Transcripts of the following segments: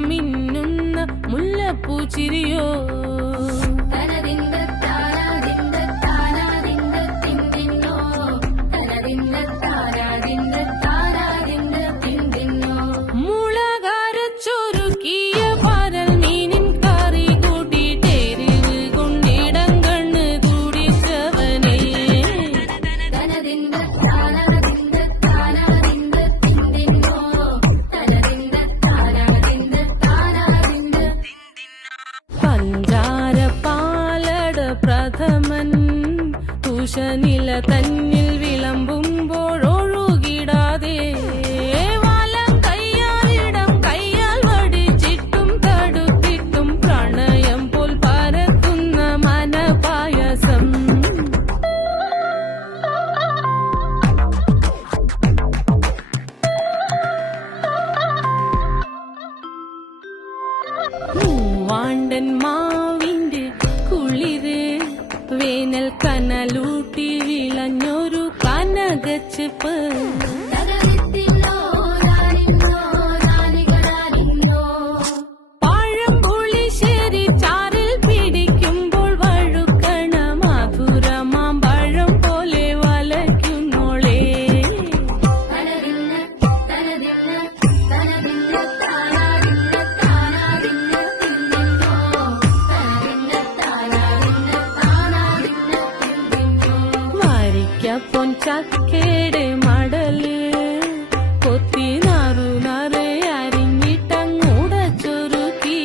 മിന്നുന്ന മുല്ലപ്പൂച്ചിരിയോ പ്രഥമൻ ഉഷനില തന്നിൽ വിളമ്പുമ്പോഴൊഴുകിടാതെ വലം കയ്യാലിടം കയ്യാൽ വടിച്ചിട്ടും തടുത്തിട്ടും പ്രണയം പോൽ പരത്തുന്ന മനപായസം മൂവാണ്ടൻ മാവിന്റെ കുളിര് വേനൽ കനലൂട്ടി വിളഞ്ഞൊരു കനകച്ചെപ്പ് പഴംപുളിശ്ശേരി ചാറിൽ പിടിക്കുമ്പോൾ വഴുക്കണ മധുരമാം പഴം പോലെ വലയ്ക്കുന്നോളേ പൊൻചക്കയുടെ മടല് കൊത്തി നാറു നറെ അരിഞ്ഞിട്ടങ്ങൂട ചൊരുക്കി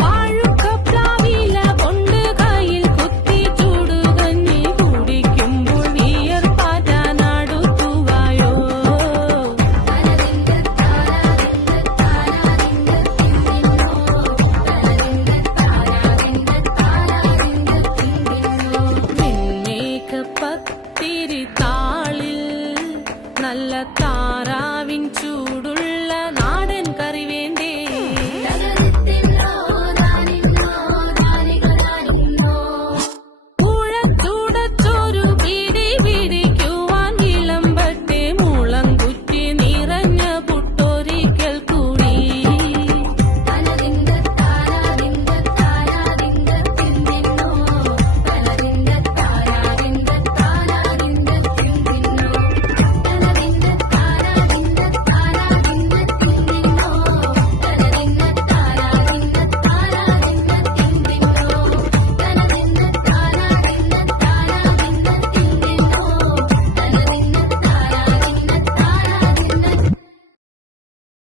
വാഴുക്കപ്ലാവില കൊണ്ട് കയ്യിൽ കുത്തി ചൂടുകഞ്ഞി കുടിക്കുമ്പോൾ വിയർപ്പാറ്റാനടുത്തുവായോ പത്തിരി താളിൽ നല്ല